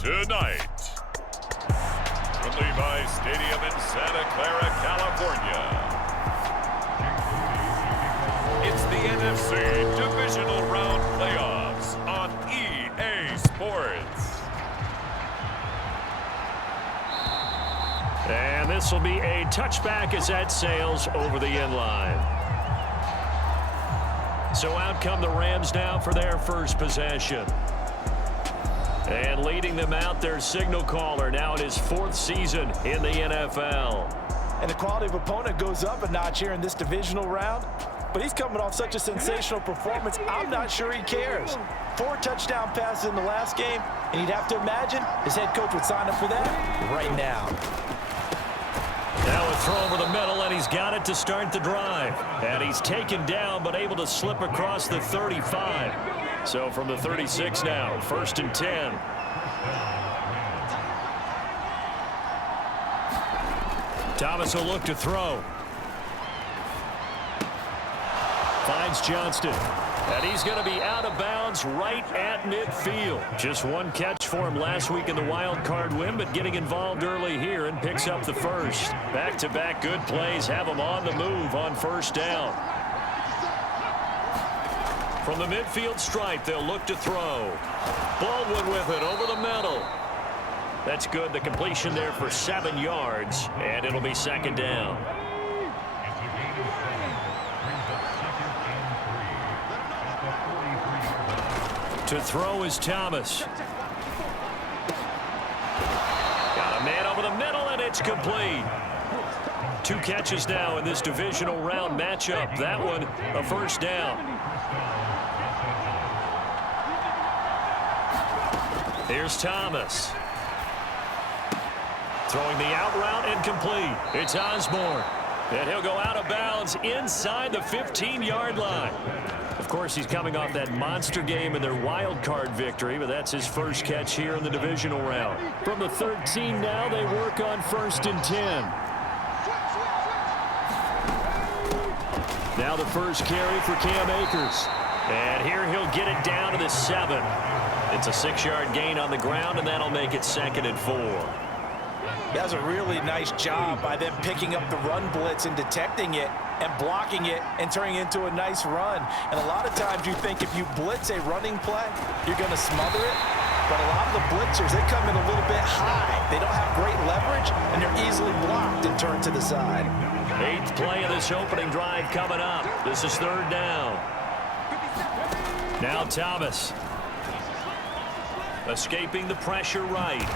Tonight, from Levi's Stadium in Santa Clara, California, it's the NFC Divisional Round Playoffs on EA Sports. And this will be a touchback as that sails over the end line. So out come the Rams now for their first possession. And leading them out, their signal caller, now in his 4th season in the NFL. And the quality of opponent goes up a notch here in this divisional round. But he's coming off such a sensational performance, I'm not sure he cares. 4 touchdown passes in the last game, and you'd have to imagine his head coach would sign up for that right now. Now a throw over the middle, and he's got it to start the drive. And he's taken down, but able to slip across the 35. So from the 36 now, 1st and 10. Thomas will look to throw. Finds Johnston. And he's going to be out of bounds right at midfield. Just one catch for him last week in the wild card win, but getting involved early here and picks up the first. Back-to-back good plays have him on the move on 1st down. From the midfield stripe, they'll look to throw. Baldwin with it over the middle. That's good. The completion there for 7 yards, and it'll be 2nd down. To throw is Thomas. Got a man over the middle, and it's complete. 2 catches now in this divisional round matchup. That one, a 1st down. Here's Thomas. Throwing the out route and complete. It's Osborne. And he'll go out of bounds inside the 15-yard line. Of course, he's coming off that monster game in their wild card victory, but that's his first catch here in the divisional round. From the 13 now, they work on 1st and 10. Now the first carry for Cam Akers. And here he'll get it down to the 7. It's a 6-yard gain on the ground, and that'll make it 2nd and 4. That's a really nice job by them picking up the run blitz and detecting it and blocking it and turning it into a nice run. And a lot of times you think if you blitz a running play, you're going to smother it. But a lot of the blitzers, they come in a little bit high. They don't have great leverage, and they're easily blocked and turned to the side. 8th play of this opening drive coming up. This is 3rd down. Now Thomas. Escaping the pressure right.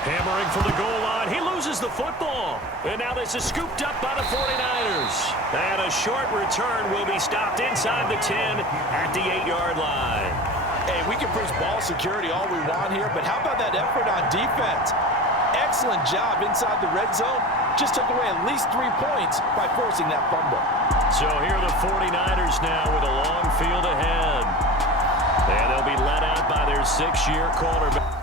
Hammering for the goal line. He loses the football. And now this is scooped up by the 49ers. And a short return will be stopped inside the 10 at the 8-yard line. Hey, we can preach ball security all we want here, but how about that effort on defense? Excellent job inside the red zone. Just took away at least 3 points by forcing that fumble. So here are the 49ers now with a long field ahead. And they'll be let out by their 6th-year quarterback.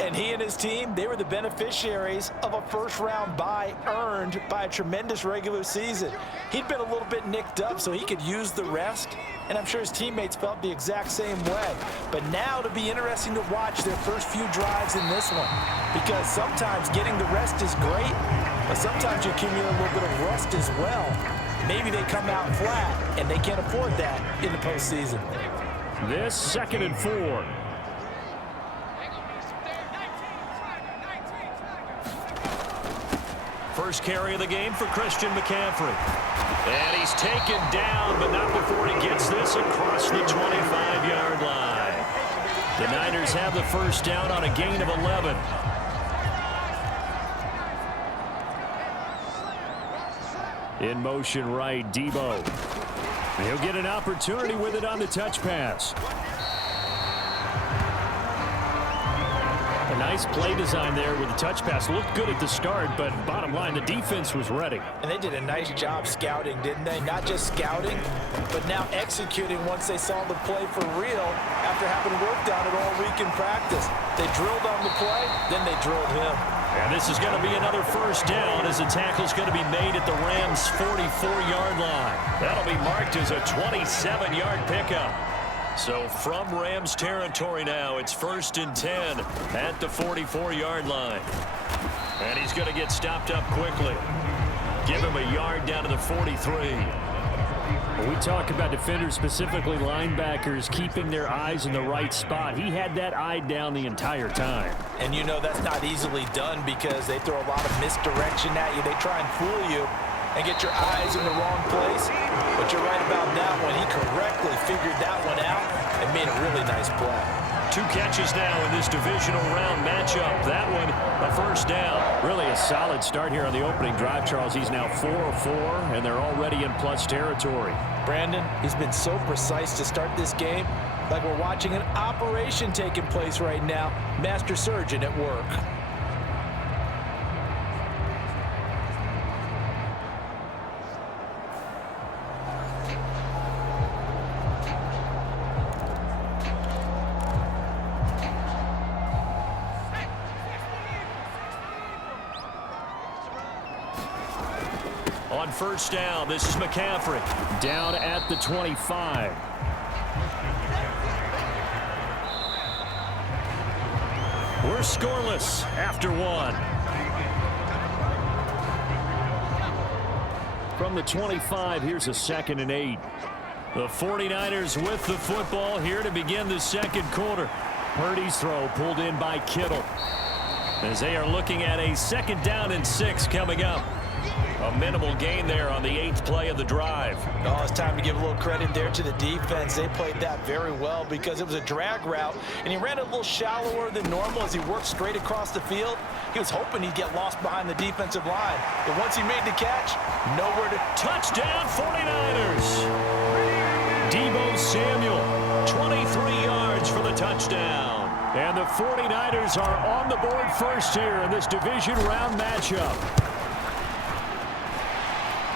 And he and his team, they were the beneficiaries of a first-round bye earned by a tremendous regular season. He'd been a little bit nicked up, so he could use the rest, and I'm sure his teammates felt the exact same way. But now it'll be interesting to watch their first few drives in this one, because sometimes getting the rest is great, but sometimes you accumulate a little bit of rust as well. Maybe they come out flat, and they can't afford that in the postseason. This 2nd and 4. First carry of the game for Christian McCaffrey. And he's taken down, but not before he gets this across the 25-yard line. The Niners have the first down on a gain of 11. In motion right, Debo. He'll get an opportunity with it on the touch pass. A nice play design there with the touch pass. Looked good at the start, but bottom line, the defense was ready. And they did a nice job scouting, didn't they? Not just scouting, but now executing once they saw the play for real after having worked on it all week in practice. They drilled on the play, then they drilled him. And this is going to be another first down as the tackle's going to be made at the Rams' 44-yard line. That'll be marked as a 27-yard pickup. So from Rams territory now, it's 1st and 10 at the 44-yard line. And he's going to get stopped up quickly. Give him a yard down to the 43. When we talk about defenders, specifically linebackers, keeping their eyes in the right spot, he had that eye down the entire time. And you know that's not easily done because they throw a lot of misdirection at you. They try and fool you and get your eyes in the wrong place. But you're right about that one. He correctly figured that one out and made a really nice play. 2 catches now in this divisional round matchup. That one, a first down. Really a solid start here on the opening drive, Charles. He's now 4 of 4, and they're already in plus territory. Brandon, he's been so precise to start this game, like we're watching an operation taking place right now. Master surgeon at work. On first down, this is McCaffrey. Down at the 25. We're scoreless after 1. From the 25, here's a 2nd and 8. The 49ers with the football here to begin the second quarter. Purdy's throw pulled in by Kittle. As they are looking at a 2nd down and 6 coming up. A minimal gain there on the 8th play of the drive. Oh, it's time to give a little credit there to the defense. They played that very well because it was a drag route, and he ran it a little shallower than normal as he worked straight across the field. He was hoping he'd get lost behind the defensive line. But once he made the catch, nowhere to... Touchdown 49ers! Deebo Samuel, 23 yards for the touchdown. And the 49ers are on the board first here in this division round matchup.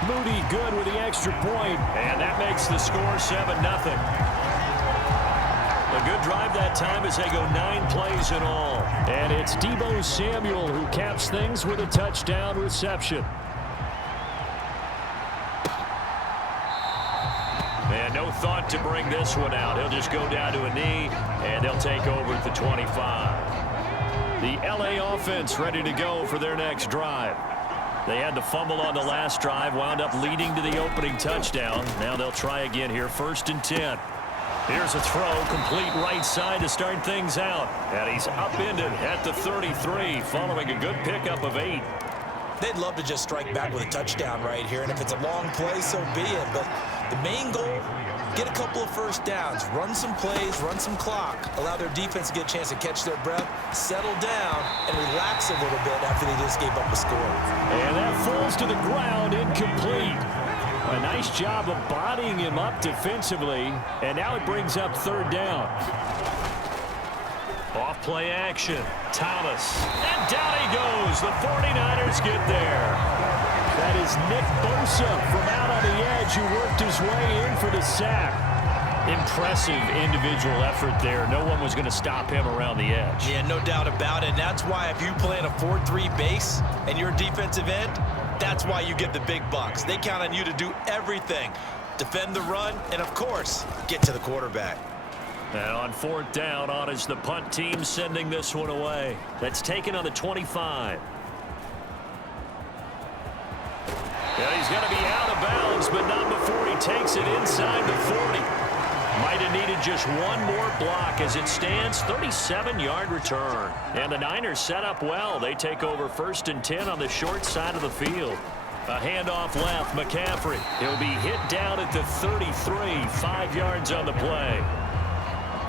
Moody good with the extra point, and that makes the score 7-0. A good drive that time as they go 9 plays in all. And it's Deebo Samuel who caps things with a touchdown reception. And no thought to bring this one out. He'll just go down to a knee, and they'll take over at the 25. The LA offense ready to go for their next drive. They had the fumble on the last drive, wound up leading to the opening touchdown. Now they'll try again here, 1st and 10. Here's a throw, complete right side to start things out. And he's upended at the 33, following a good pickup of 8. They'd love to just strike back with a touchdown right here, and if it's a long play, so be it. But the main goal, get a couple of first downs, run some plays, run some clock, allow their defense to get a chance to catch their breath, settle down, and relax a little bit after they just gave up a score. And that falls to the ground, incomplete. A nice job of bodying him up defensively, and now it brings up 3rd down. Off play action, Thomas, and down he goes. The 49ers get there. That is Nick Bosa from out on the edge who worked his way in for the sack. Impressive individual effort there. No one was going to stop him around the edge. Yeah, no doubt about it. And that's why if you play in a 4-3 base and you're a defensive end, that's why you get the big bucks. They count on you to do everything. Defend the run and, of course, get to the quarterback. And on 4th down, on is the punt team sending this one away. That's taken on the 25. Yeah, he's going to be out of bounds, but not before he takes it inside the 40. Might have needed just one more block as it stands, 37-yard return. And the Niners set up well. They take over 1st and 10 on the short side of the field. A handoff left, McCaffrey. He'll be hit down at the 33, 5 yards on the play.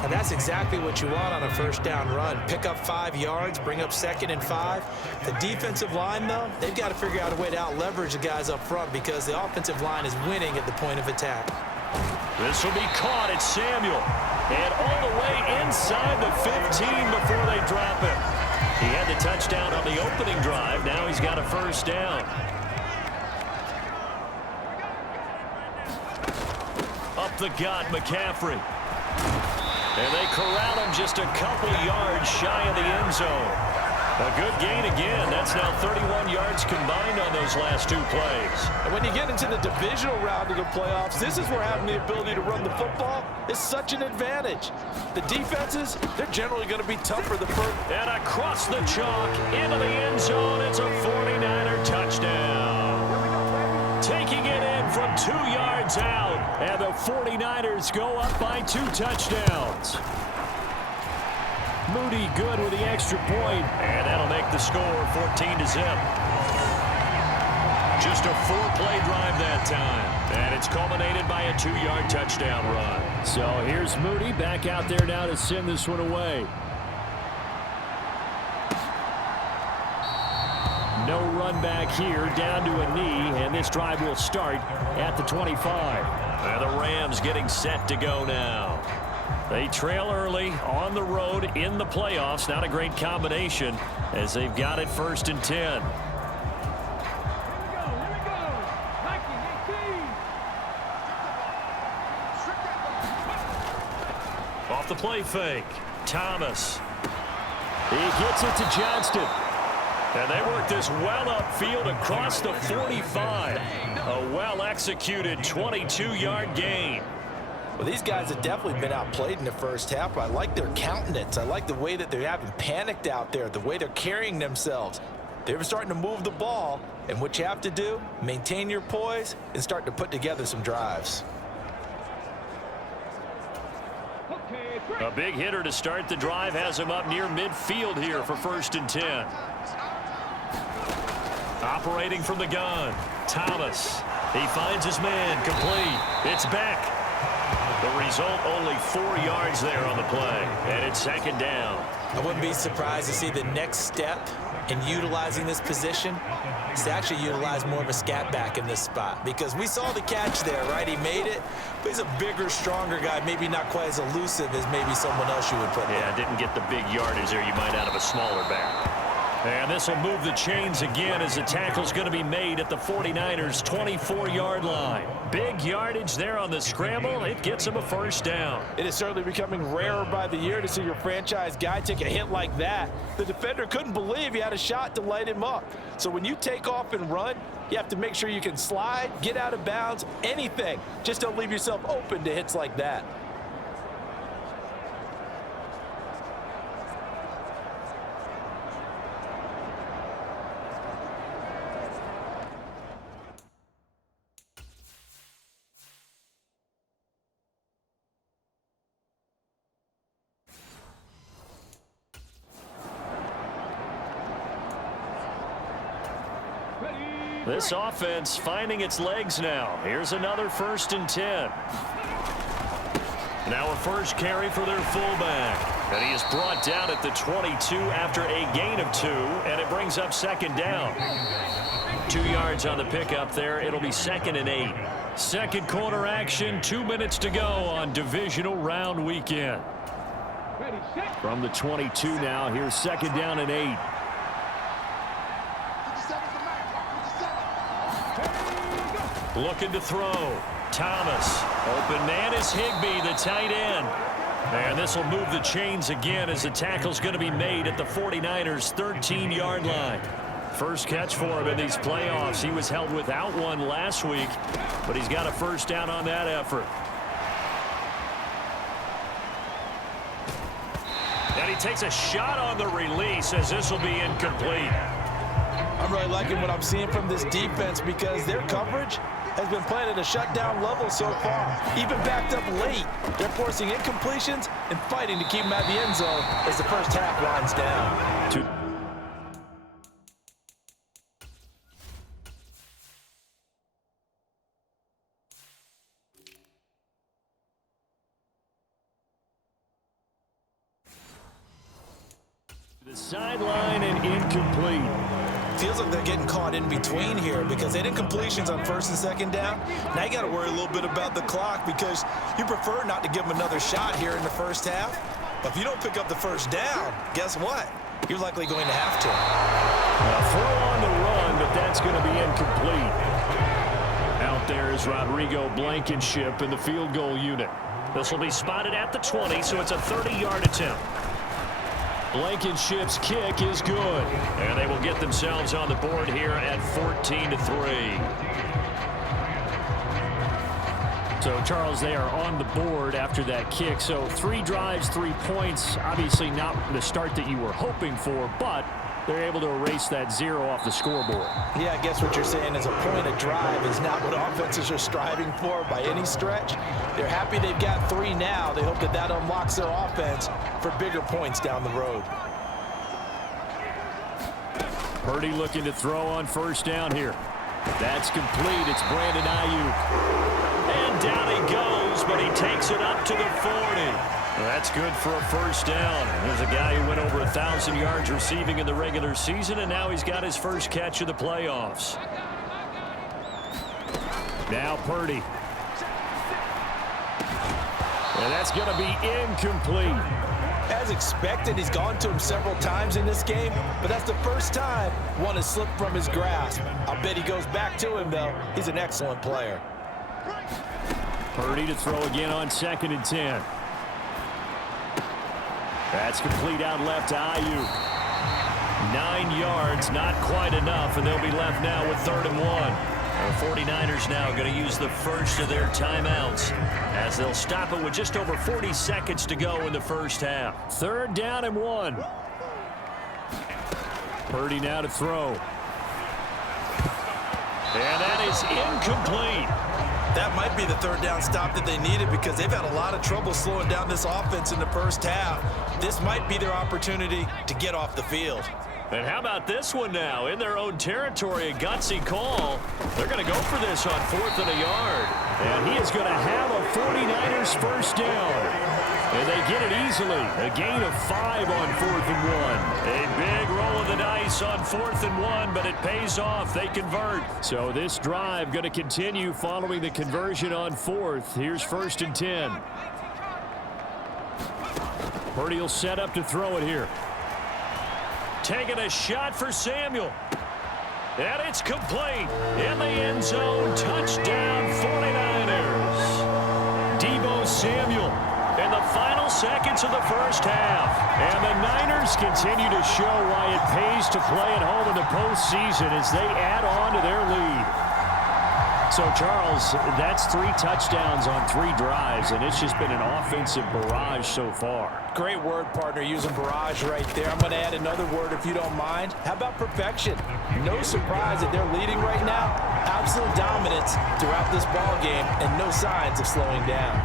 And that's exactly what you want on a first down run. Pick up 5 yards, bring up 2nd and 5. The defensive line, though, they've got to figure out a way to out-leverage the guys up front because the offensive line is winning at the point of attack. This will be caught at Samuel. And all the way inside the 15 before they drop it. He had the touchdown on the opening drive. Now he's got a first down. Up the gut, McCaffrey. And they corral him just a couple yards shy of the end zone. A good gain again. That's now 31 yards combined on those last two plays. And when you get into the divisional round of the playoffs, this is where having the ability to run the football is such an advantage. The defenses, they're generally going to be tougher the first. And across the chalk into the end zone. It's a 49er touchdown. Taking it in from 2 yards out. And the 49ers go up by 2 touchdowns. Moody good with the extra point, and that'll make the score 14-0. Just a 4-play drive that time, and it's culminated by a 2-yard touchdown run. So here's Moody back out there now to send this one away. No run back here, down to a knee, and this drive will start at the 25. And the Rams getting set to go now. They trail early on the road in the playoffs. Not a great combination as they've got it 1st and 10. Off the play fake. Thomas. He gets it to Johnston. And they work this well upfield across the 45. A well-executed 22-yard gain. Well, these guys have definitely been outplayed in the first half. I like their countenance. I like the way that they haven't panicked out there, the way they're carrying themselves. They're starting to move the ball, and what you have to do, maintain your poise and start to put together some drives. A big hitter to start the drive has him up near midfield here for 1st and 10. Operating from the gun, Thomas. He finds his man, complete. It's back. The result, only 4 yards there on the play, and it's 2nd down. I wouldn't be surprised to see the next step in utilizing this position is to actually utilize more of a scat back in this spot, because we saw the catch there, right? He made it, but he's a bigger, stronger guy, maybe not quite as elusive as maybe someone else you would put there. Yeah, didn't get the big yardage there you might out of a smaller back. And this will move the chains again as the tackle's going to be made at the 49ers' 24-yard line. Big yardage there on the scramble. It gets him a 1st down. It is certainly becoming rarer by the year to see your franchise guy take a hit like that. The defender couldn't believe he had a shot to light him up. So when you take off and run, you have to make sure you can slide, get out of bounds, anything. Just don't leave yourself open to hits like that. This offense finding its legs now. Here's another 1st and 10. Now a first carry for their fullback. And he is brought down at the 22 after a gain of 2, and it brings up 2nd down. 2 yards on the pickup there. It'll be 2nd and 8. Second quarter action, 2 minutes to go on divisional round weekend. From the 22 now, here's 2nd down and 8. Looking to throw. Thomas. Open man is Higbee, the tight end. And this will move the chains again as the tackle's going to be made at the 49ers' 13-yard line. First catch for him in these playoffs. He was held without one last week, but he's got a 1st down on that effort. And he takes a shot on the release as this will be incomplete. I'm really liking what I'm seeing from this defense because their coverage has been playing at a shutdown level so far. Even backed up late, they're forcing incompletions and fighting to keep them out of the end zone as the first half winds down. The sideline and incomplete. Feels like they're getting caught in between here because they did completions on 1st and 2nd down. Now you got to worry a little bit about the clock because you prefer not to give them another shot here in the first half. But if you don't pick up the 1st down, guess what? You're likely going to have to. A throw on the run, but that's going to be incomplete. Out there is Rodrigo Blankenship in the field goal unit. This will be spotted at the 20, so it's a 30-yard attempt. Blankenship's kick is good, and they will get themselves on the board here at 14-3. So, Charles, they are on the board after that kick. So 3 drives, 3 points. Obviously not the start that you were hoping for, but they're able to erase that 0 off the scoreboard. Yeah, I guess what you're saying is a point of drive is not what offenses are striving for by any stretch. They're happy they've got 3 now. They hope that that unlocks their offense for bigger points down the road. Purdy looking to throw on first down here. That's complete. It's Brandon Ayuk. And down he goes, but he takes it up to the 40. Well, that's good for a first down. There's a guy who went over 1,000 yards receiving in the regular season, and now he's got his first catch of the playoffs. Now Purdy. And that's going to be incomplete. As expected, he's gone to him several times in this game, but that's the first time one has slipped from his grasp. I'll bet he goes back to him, though. He's an excellent player. Purdy to throw again on 2nd and 10. That's complete out left to Ayuk. 9 yards, not quite enough, and they'll be left now with 3rd and 1. The 49ers now going to use the first of their timeouts as they'll stop it with just over 40 seconds to go in the first half. 3rd down and 1. Purdy now to throw. And that is incomplete. That might be the 3rd down stop that they needed because they've had a lot of trouble slowing down this offense in the first half. This might be their opportunity to get off the field. And how about this one now? In their own territory, a gutsy call. They're going to go for this on 4th and a yard. And he is going to have a 49ers first down. And they get it easily. A gain of 5 on 4th and 1. A big roll of the dice on 4th and 1, but it pays off. They convert. So this drive going to continue following the conversion on 4th. Here's 1st and 10. Purdy will set up to throw it here. Taking a shot for Samuel. And it's complete. In the end zone. Touchdown 49ers. Deebo Samuel in the final seconds of the first half. And the Niners continue to show why it pays to play at home in the postseason as they add on to their lead. So, Charles, that's 3 touchdowns on 3 drives, and it's just been an offensive barrage so far. Great word, partner, using barrage right there. I'm going to add another word if you don't mind. How about perfection? No surprise that they're leading right now. Absolute dominance throughout this ball game and no signs of slowing down.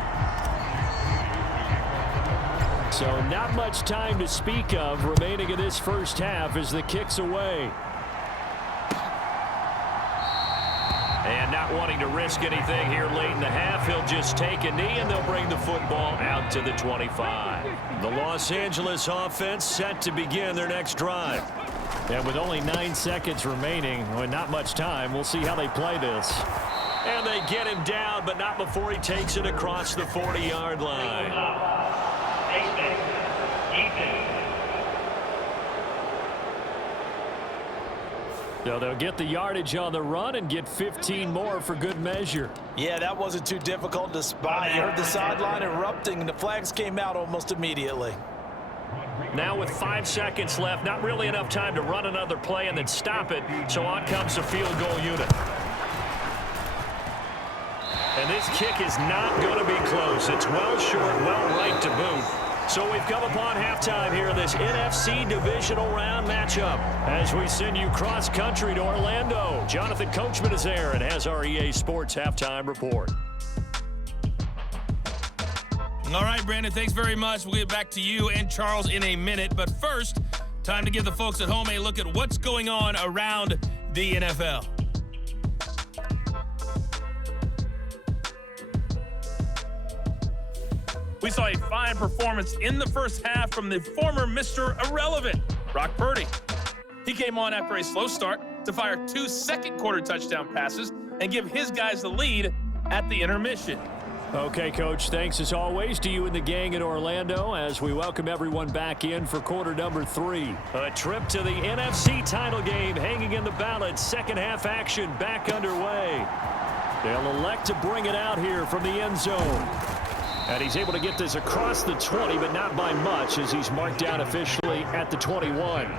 So not much time to speak of remaining in this first half as the kick's away. And not wanting to risk anything here late in the half, he'll just take a knee and they'll bring the football out to the 25. The Los Angeles offense set to begin their next drive. And with only 9 seconds remaining, well, not much time, we'll see how they play this. And they get him down, but not before he takes it across the 40-yard line. So they'll get the yardage on the run and get 15 more for good measure. Yeah, that wasn't too difficult to spot. You heard the sideline erupting, and the flags came out almost immediately. Now with 5 seconds left, not really enough time to run another play and then stop it, so on comes the field goal unit. And this kick is not going to be close. It's well short, well right to boot. So we've come upon halftime here in this NFC divisional round matchup as we send you cross-country to Orlando. Jonathan Coachman is there and has our EA Sports halftime report. All right, Brandon, thanks very much. We'll get back to you and Charles in a minute. But first, time to give the folks at home a look at what's going on around the NFL. We saw a fine performance in the first half from the former Mr. Irrelevant, Brock Purdy. He came on after a slow start to fire 2 second-quarter touchdown passes and give his guys the lead at the intermission. Okay, Coach, thanks as always to you and the gang in Orlando as we welcome everyone back in for quarter number 3. A trip to the NFC title game hanging in the balance. Second half action back underway. They'll elect to bring it out here from the end zone. And he's able to get this across the 20, but not by much as he's marked down officially at the 21.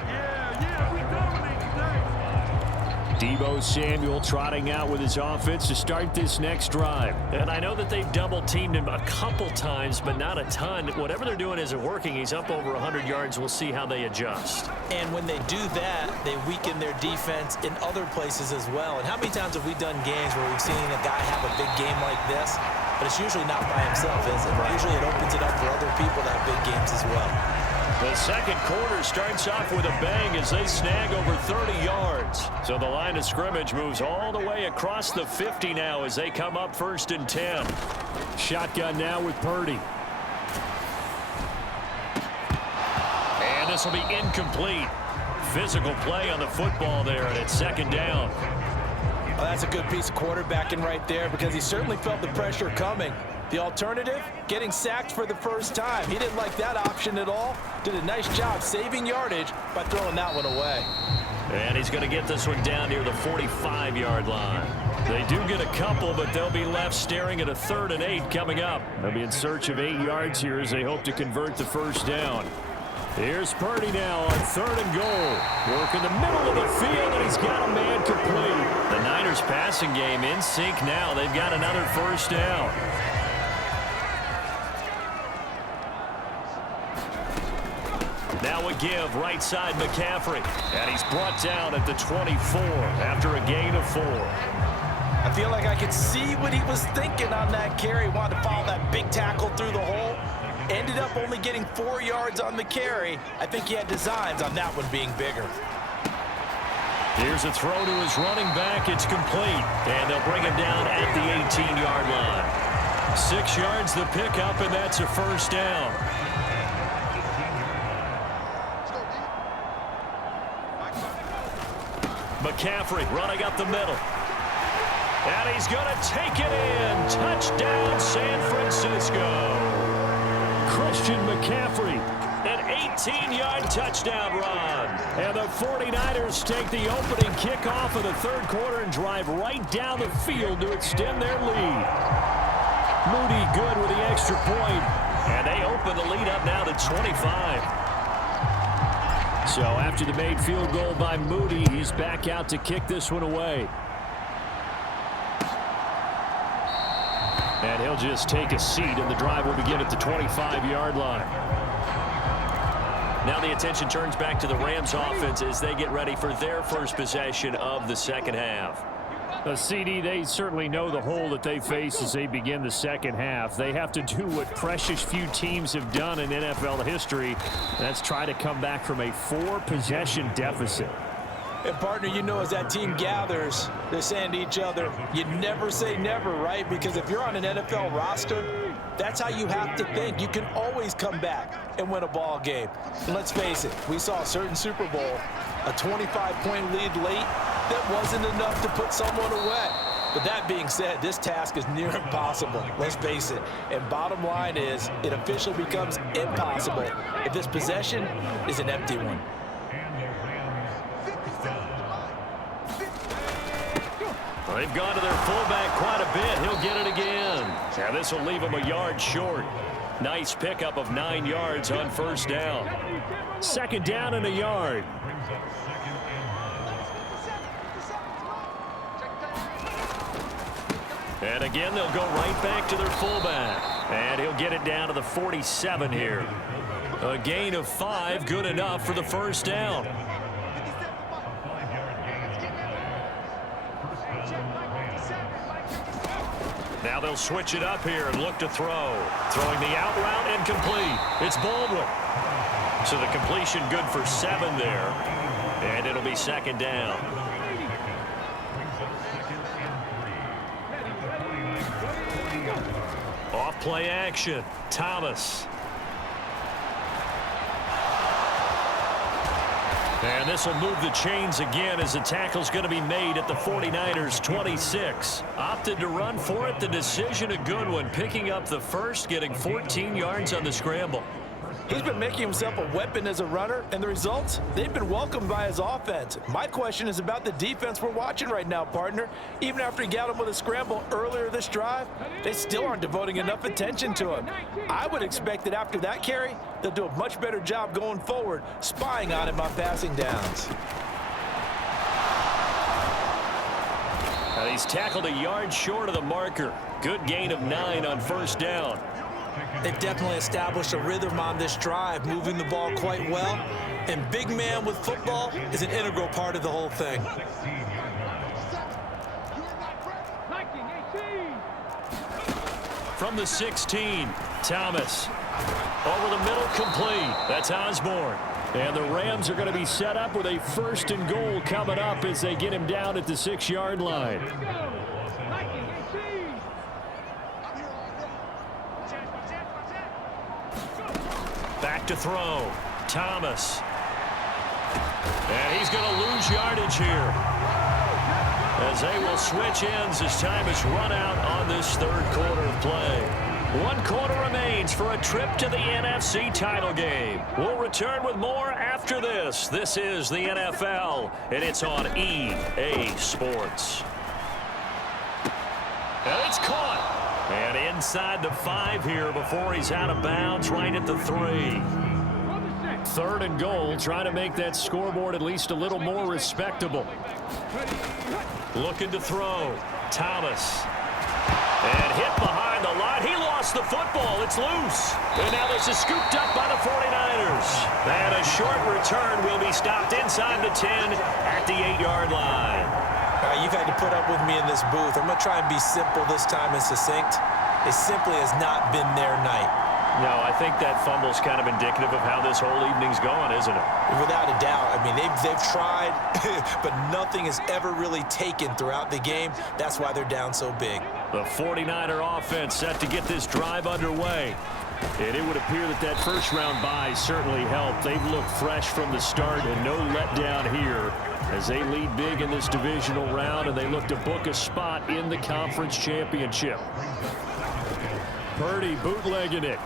Deebo Samuel trotting out with his offense to start this next drive. And I know that they've double-teamed him a couple times, but not a ton. Whatever they're doing isn't working. He's up over 100 yards. We'll see how they adjust. And when they do that, they weaken their defense in other places as well. And how many times have we done games where we've seen a guy have a big game like this, but it's usually not by himself, is it? Usually it opens it up for other people to have big games as well. The second quarter starts off with a bang as they snag over 30 yards. So the line of scrimmage moves all the way across the 50 now as they come up 1st and 10. Shotgun now with Purdy. And this will be incomplete. Physical play on the football there, and it's 2nd down. Well, that's a good piece of quarterbacking right there because he certainly felt the pressure coming. The alternative, getting sacked for the first time. He didn't like that option at all. Did a nice job saving yardage by throwing that one away. And he's going to get this one down near the 45-yard line. They do get a couple, but they'll be left staring at a 3rd and 8 coming up. They'll be in search of 8 yards here as they hope to convert the first down. Here's Purdy now on 3rd and goal. Work in the middle of the field, and he's got a man complete. The Niners passing game in sync now. They've got another first down. Now a give right side McCaffrey. And he's brought down at the 24 after a gain of 4. I feel like I could see what he was thinking on that carry. Wanted to follow that big tackle through the hole. Ended up only getting 4 yards on the carry. I think he had designs on that one being bigger. Here's a throw to his running back. It's complete. And they'll bring him down at the 18-yard line. 6 yards the pickup, and that's a first down. McCaffrey running up the middle. And he's going to take it in. Touchdown, San Francisco. Christian McCaffrey, an 18-yard touchdown run. And the 49ers take the opening kickoff of the 3rd quarter and drive right down the field to extend their lead. Moody good with the extra point. And they open the lead up now to 25. So after the made field goal by Moody, he's back out to kick this one away. And he'll just take a seat, and the drive will begin at the 25-yard line. Now the attention turns back to the Rams offense as they get ready for their first possession of the second half. CD, they certainly know the hole that they face as they begin the second half. They have to do what precious few teams have done in NFL history. That's try to come back from a 4-possession deficit. And partner, you know, as that team gathers, they're saying to each other, you never say never, right? Because if you're on an NFL roster, that's how you have to think. You can always come back and win a ball game. And let's face it, we saw a certain Super Bowl, a 25-point lead late, that wasn't enough to put someone away. But that being said, this task is near impossible. Let's face it. And bottom line is, it officially becomes impossible if this possession is an empty one. They've gone to their fullback quite a bit. He'll get it again. Now this will leave him a yard short. Nice pickup of 9 yards on first down. 2nd down and a yard. And again, they'll go right back to their fullback. And he'll get it down to the 47 here. A gain of 5, good enough for the first down. Now they'll switch it up here and look to throw. Throwing the out route and complete. It's Baldwin. So the completion good for 7 there. And it'll be 2nd down. Off play action. Thomas. And this will move the chains again as the tackle's going to be made at the 49ers 26. Opted to run for it. The decision a good one. Picking up the first, getting 14 yards on the scramble. He's been making himself a weapon as a runner, and the results, they've been welcomed by his offense. My question is about the defense we're watching right now, partner. Even after he got him with a scramble earlier this drive, they still aren't devoting enough attention to him. I would expect that after that carry, they'll do a much better job going forward, spying on him on passing downs. And he's tackled a yard short of the marker. Good gain of 9 on first down. They've definitely established a rhythm on this drive, moving the ball quite well. And big man with football is an integral part of the whole thing. From the 16, Thomas. Over the middle, complete. That's Osborne. And the Rams are going to be set up with a 1st and goal coming up as they get him down at the 6-yard line. Back to throw. Thomas. And he's going to lose yardage here, as they will switch ends as time is run out on this 3rd quarter of play. 1 quarter remains for a trip to the NFC title game. We'll return with more after this. This is the NFL, and it's on EA Sports. And it's caught. And inside the 5 here before he's out of bounds, right at the 3. 3rd and goal, trying to make that scoreboard at least a little more respectable. Looking to throw. Thomas. And hit behind the line. He lost the football. It's loose. And now this is scooped up by the 49ers. And a short return will be stopped inside the 10 at the 8-yard line. You've had to put up with me in this booth. I'm going to try and be simple this time and succinct. It simply has not been their night. No, I think that fumble's kind of indicative of how this whole evening's going, isn't it? Without a doubt. I mean, they've tried, but nothing has ever really taken throughout the game. That's why they're down so big. The 49er offense set to get this drive underway. And it would appear that that first-round bye certainly helped. They've looked fresh from the start and no letdown here as they lead big in this divisional round, and they look to book a spot in the conference championship. Purdy bootlegging it.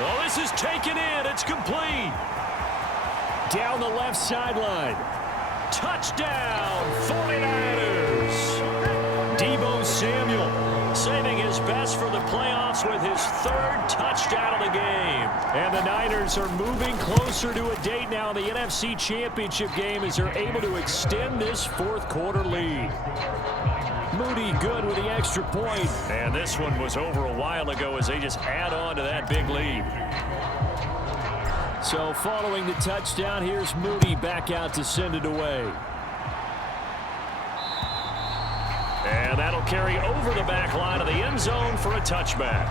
Oh, this is taken in. It's complete. Down the left sideline. Touchdown, 49ers. Deebo Samuel saving his best for the playoffs with his 3rd touchdown of the game. And the Niners are moving closer to a date now in the NFC Championship game as they're able to extend this 4th quarter lead. Moody good with the extra point. And this one was over a while ago as they just add on to that big lead. So following the touchdown, here's Moody back out to send it away. And that'll carry over the back line of the end zone for a touchback.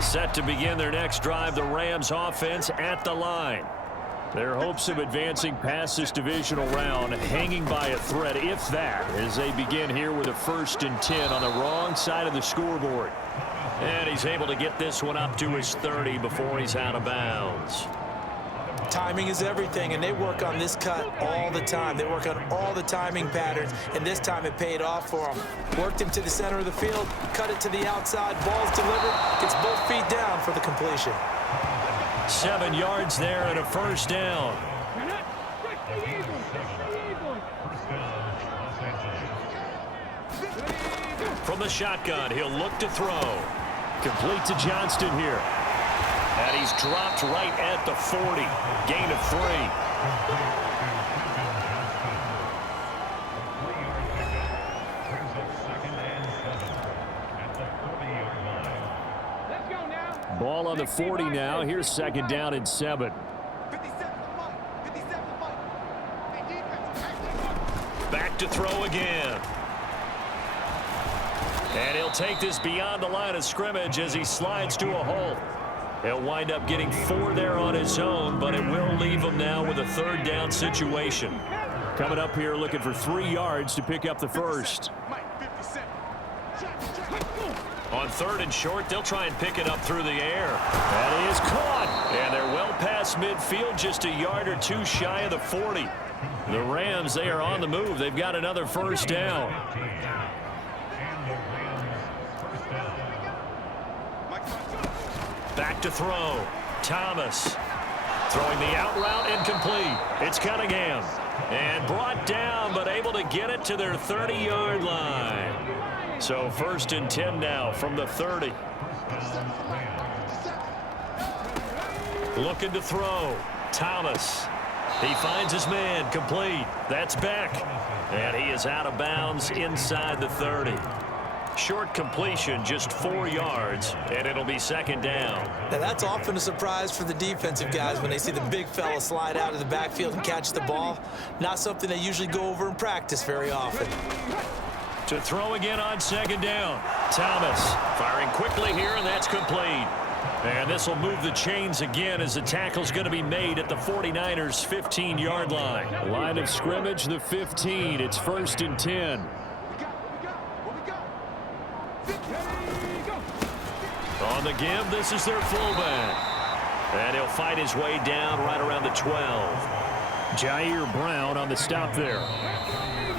Set to begin their next drive, the Rams offense at the line. Their hopes of advancing past this divisional round hanging by a thread, if that, as they begin here with a 1st and 10 on the wrong side of the scoreboard. And he's able to get this one up to his 30 before he's out of bounds. Timing is everything, and they work on this cut all the time. They work on all the timing patterns, and this time it paid off for them. Worked him to the center of the field, cut it to the outside, ball's delivered, gets both feet down for the completion. 7 yards there and a 1st down. From the shotgun, he'll look to throw. Complete to Johnston here. And he's dropped right at the 40. Gain of 3. Ball on the 40 now. Here's 2nd down and 7. Back to throw again. And he'll take this beyond the line of scrimmage as he slides to a halt. He'll wind up getting 4 there on his own, but it will leave him now with a 3rd down situation. Coming up here looking for 3 yards to pick up the 1st. On 3rd and short, they'll try and pick it up through the air. That is caught. And they're well past midfield, just a yard or two shy of the 40. The Rams, they are on the move. They've got another first down. Back to throw. Thomas throwing the out route incomplete. It's Cunningham. And brought down, but able to get it to their 30-yard line. So 1st and 10 now from the 30. Looking to throw. Thomas. He finds his man, complete. That's Beck. And he is out of bounds inside the 30. Short completion, just 4 yards, and it'll be 2nd down. Now that's often a surprise for the defensive guys when they see the big fella slide out of the backfield and catch the ball. Not something they usually go over in practice very often. To throw again on 2nd down. Thomas firing quickly here, and that's complete. And this will move the chains again as the tackle's going to be made at the 49ers' 15-yard line. Line of scrimmage, the 15. It's 1st and 10. On the give, this is their fullback. And he'll fight his way down right around the 12. Jair Brown on the stop there.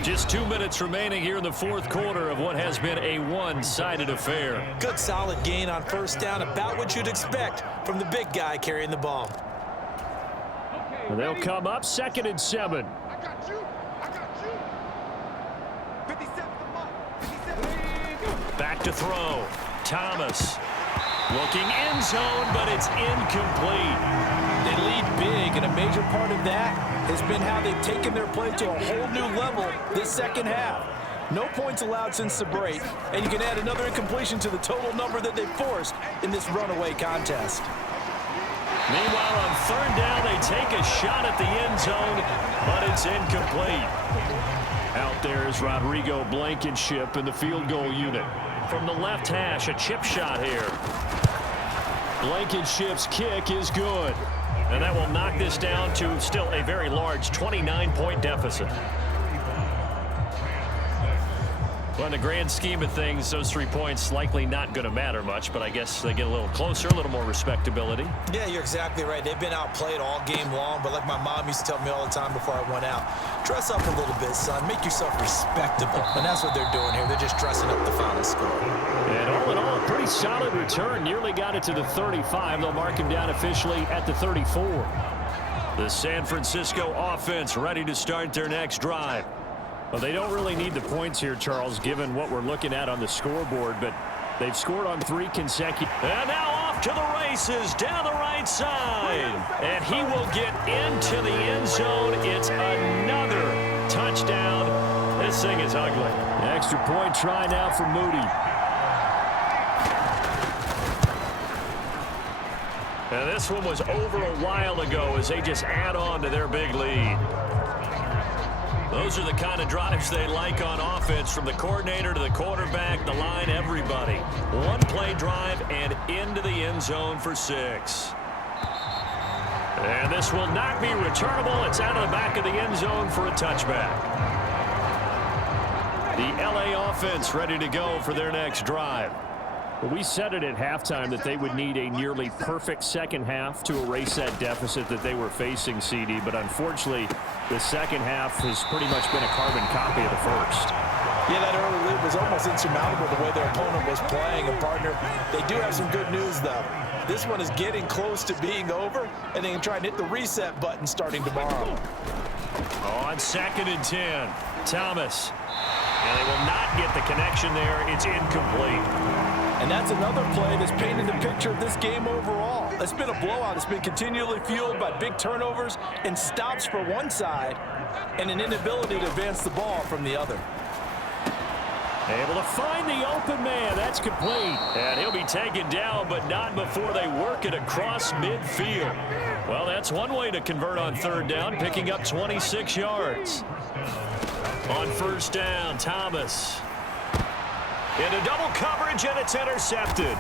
Just 2 minutes remaining here in the 4th quarter of what has been a one-sided affair. Good solid gain on 1st down, about what you'd expect from the big guy carrying the ball. And they'll come up 2nd and 7. I got you. 57 Back to throw. Thomas looking end zone, but it's incomplete. They lead big, and a major part of that has been how they've taken their play to a whole new level this 2nd half. No points allowed since the break, and you can add another incompletion to the total number that they forced in this runaway contest. Meanwhile, on 3rd down, they take a shot at the end zone, but it's incomplete. Out there is Rodrigo Blankenship in the field goal unit. From the left hash, a chip shot here. Blankenship's kick is good. And that will knock this down to still a very large 29-point deficit. Well, in the grand scheme of things, those 3 points likely not going to matter much, but I guess they get a little closer, a little more respectability. Yeah, you're exactly right. They've been outplayed all game long, but like my mom used to tell me all the time before I went out, dress up a little bit, son. Make yourself respectable. And that's what they're doing here. They're just dressing up the final score. And all in all, a pretty solid return. Nearly got it to the 35. They'll mark him down officially at the 34. The San Francisco offense ready to start their next drive. Well, they don't really need the points here, Charles, given what we're looking at on the scoreboard, but they've scored on 3 consecutive. And now off to the races down the right side. And he will get into the end zone. It's another touchdown. This thing is ugly. Extra point try now for Moody. And this one was over a while ago as they just add on to their big lead. Those are the kind of drives they like on offense, from the coordinator to the quarterback, the line, everybody. One play drive and into the end zone for 6. And this will not be returnable. It's out of the back of the end zone for a touchback. The LA offense ready to go for their next drive. Well, we said it at halftime that they would need a nearly perfect 2nd half to erase that deficit that they were facing, CD. But unfortunately, the 2nd half has pretty much been a carbon copy of the 1st. Yeah, that early lead was almost insurmountable the way their opponent was playing. And, partner, they do have some good news, though. This one is getting close to being over, and they can try and hit the reset button starting tomorrow. On 2nd and 10, Thomas. And they will not get the connection there. It's incomplete. And that's another play that's painted the picture of this game overall. It's been a blowout. It's been continually fueled by big turnovers and stops for one side and an inability to advance the ball from the other. Able to find the open man. That's complete. And he'll be taken down, but not before they work it across midfield. Well, that's one way to convert on 3rd down, picking up 26 yards. On 1st down, Thomas. Into double coverage, and it's intercepted.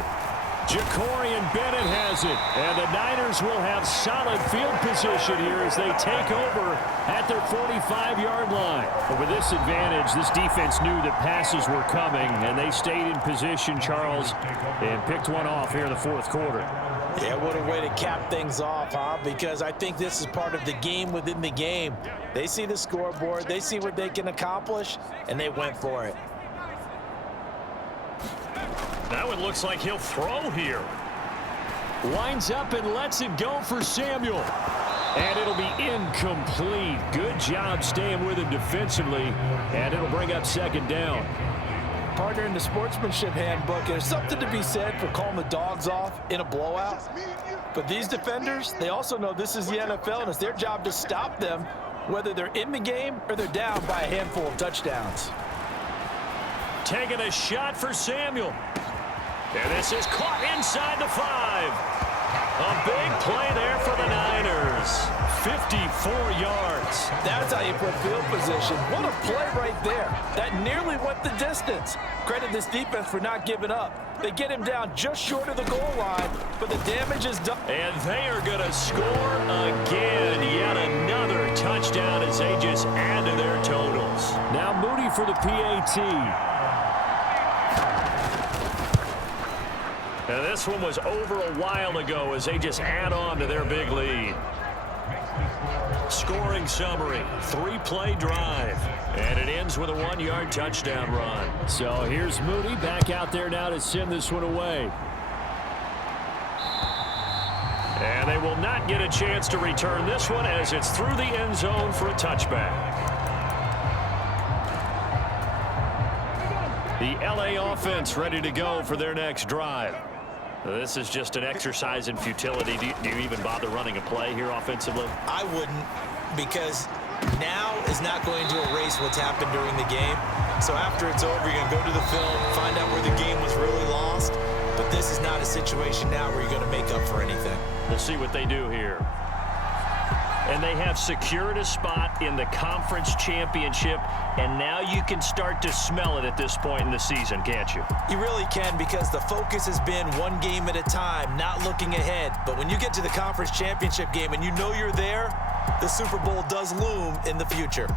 Jacorian Bennett has it, and the Niners will have solid field position here as they take over at their 45-yard line. But with this advantage, this defense knew that passes were coming, and they stayed in position, Charles, and picked one off here in the fourth quarter. Yeah, what a way to cap things off, huh? Because I think this is part of the game within the game. They see the scoreboard, they see what they can accomplish, and they went for it. That one looks like he'll throw here. Winds up and lets it go for Samuel. And it'll be incomplete. Good job staying with him defensively, and it'll bring up second down. Partner, in the sportsmanship handbook, there's something to be said for calling the dogs off in a blowout. But these defenders, they also know this is the NFL, and it's their job to stop them, whether they're in the game or they're down by a handful of touchdowns. Taking a shot for Samuel. And this is caught inside the 5. A big play there for the Niners. 54 yards. That's how you put field position. What a play right there. That nearly went the distance. Credit this defense for not giving up. They get him down just short of the goal line, but the damage is done. And they are going to score again. Yet another touchdown as they just add to their totals. Now Moody for the PAT. Now this one was over a while ago as they just add on to their big lead. Scoring summary, 3-play drive, and it ends with a 1-yard touchdown run. So here's Moody back out there now to send this one away. And they will not get a chance to return this one as it's through the end zone for a touchback. The LA offense ready to go for their next drive. This is just an exercise in futility. Do you even bother running a play here offensively? I wouldn't, because now is not going to erase what's happened during the game. So after it's over, you're going to go to the film, find out where the game was really lost. But this is not a situation now where you're going to make up for anything. We'll see what they do here. And they have secured a spot in the conference championship, and now you can start to smell it at this point in the season, can't you? You really can, because the focus has been one game at a time, not looking ahead. But when you get to the conference championship game and you know you're there, the Super Bowl does loom in the future.